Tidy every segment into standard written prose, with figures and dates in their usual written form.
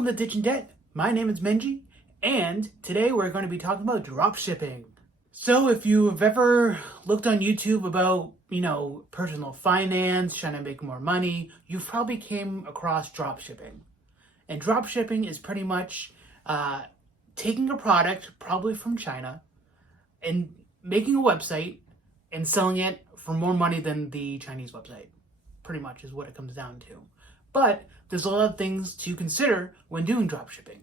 Welcome to Ditch and Debt. My name is Menji, and today we're going to be talking about drop shipping. So if you have ever looked on YouTube about, personal finance, trying to make more money, you've probably came across drop shipping. And drop shipping is pretty much taking a product, probably from China, and making a website and selling it for more money than the Chinese website. Pretty much is what it comes down to. But there's a lot of things to consider when doing dropshipping.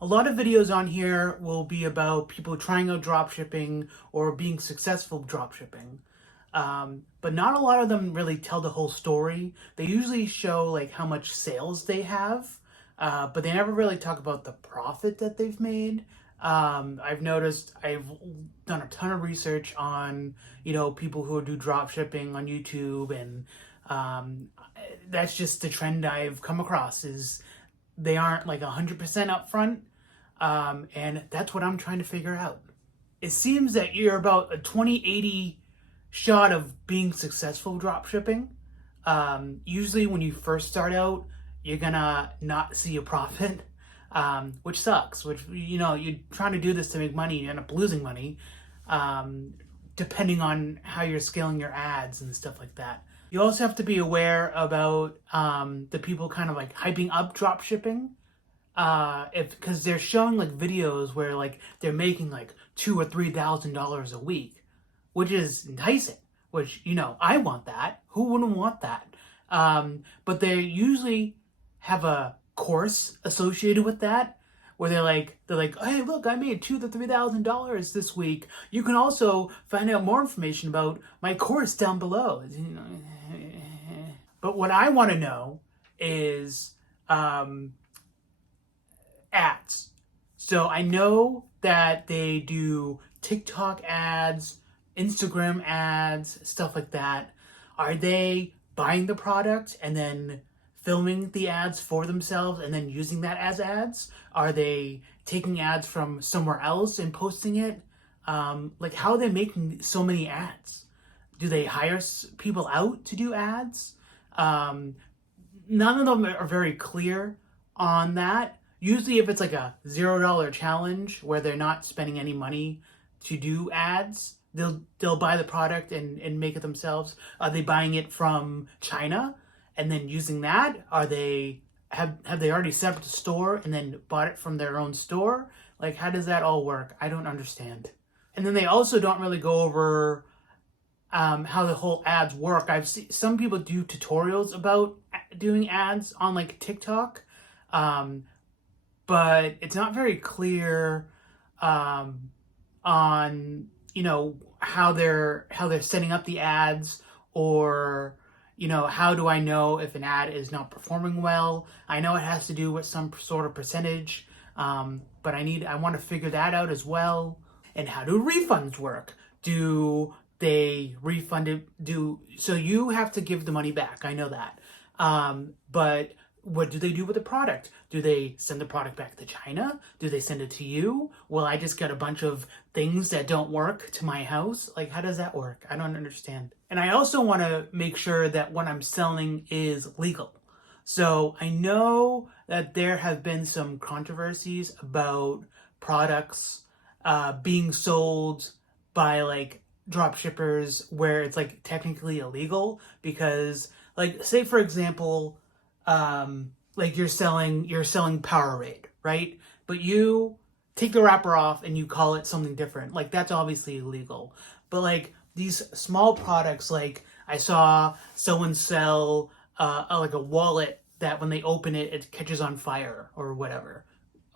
A lot of videos on here will be about people trying out dropshipping or being successful dropshipping. But not a lot of them really tell the whole story. They usually show like how much sales they have, but they never really talk about the profit that they've made. I've noticed, I've done a ton of research on, people who do dropshipping on YouTube, and that's just the trend I've come across, is they aren't like 100% upfront, and that's what I'm trying to figure out. It seems that you're about a 20-80 shot of being successful dropshipping. Usually when you first start out, you're gonna not see a profit, which sucks, you're trying to do this to make money, you end up losing money, depending on how you're scaling your ads and stuff like that. You also have to be aware about the people kind of like hyping up drop shipping, because they're showing like videos where like they're making like $2,000 or $3,000 a week, which is enticing. Which I want that. Who wouldn't want that? But they usually have a course associated with that, where they're like, hey, look, I made $2,000 to $3,000 this week. You can also find out more information about my course down below. But what I want to know is ads. So I know that they do TikTok ads, Instagram ads, stuff like that. Are they buying the product and then filming the ads for themselves and then using that as ads? Are they taking ads from somewhere else and posting it? Like, how are they making so many ads? Do they hire people out to do ads? None of them are very clear on that. Usually if it's like a $0 challenge where they're not spending any money to do ads, they'll buy the product and make it themselves. Are they buying it from China and then using that? Are they have they already set up the store and then bought it from their own store? Like, how does that all work? I don't understand. And then they also don't really go over how the whole ads work. I've seen some people do tutorials about doing ads on like TikTok, but it's not very clear on how they're setting up the ads, or how do I know if an ad is not performing well? I know it has to do with some sort of percentage, but I want to figure that out as well. And how do refunds work? Do they refund it? So you have to give the money back. I know that. But what do they do with the product? Do they send the product back to China? Do they send it to you? Well, I just got a bunch of things that don't work to my house. Like, how does that work? I don't understand. And I also want to make sure that what I'm selling is legal. So I know that there have been some controversies about products being sold by like drop shippers where it's like technically illegal, because like, say for example, like you're selling Powerade, right? But you take the wrapper off and you call it something different. Like, that's obviously illegal. But like these small products, like I saw someone sell like a wallet that when they open it, it catches on fire or whatever,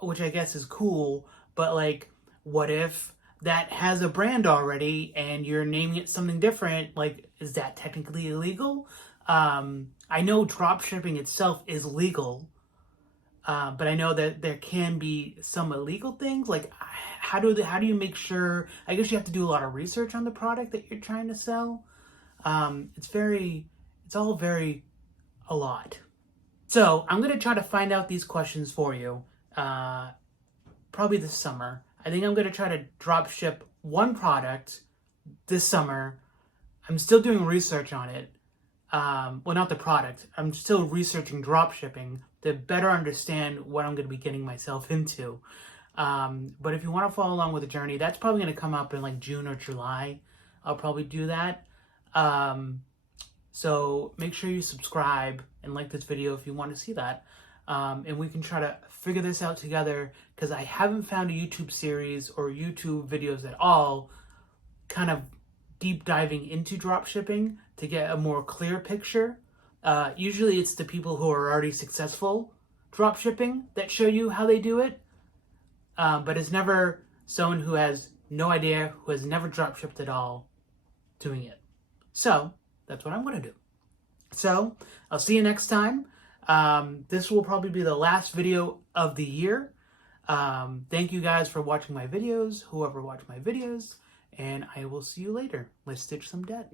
which I guess is cool. But like, what if that has a brand already and you're naming it something different? Like, is that technically illegal? I know drop shipping itself is legal, but I know that there can be some illegal things. Like, how do you make sure? I guess you have to do a lot of research on the product that you're trying to sell. It's all very a lot. So I'm gonna try to find out these questions for you, probably this summer. I think I'm gonna try to drop ship one product this summer. I'm still doing research on it. Well, not the product. I'm still researching drop shipping to better understand what I'm going to be getting myself into. But if you want to follow along with the journey, that's probably going to come up in like June or July. I'll probably do that. So make sure you subscribe and like this video if you want to see that. And we can try to figure this out together, because I haven't found a YouTube series or YouTube videos at all kind of deep diving into dropshipping to get a more clear picture. Usually it's the people who are already successful dropshipping that show you how they do it. But it's never someone who has no idea, who has never dropshipped at all, doing it. So that's what I'm going to do. So I'll see you next time. This will probably be the last video of the year. Thank you guys for watching my videos, whoever watched my videos, and I will see you later. Let's stitch some debt.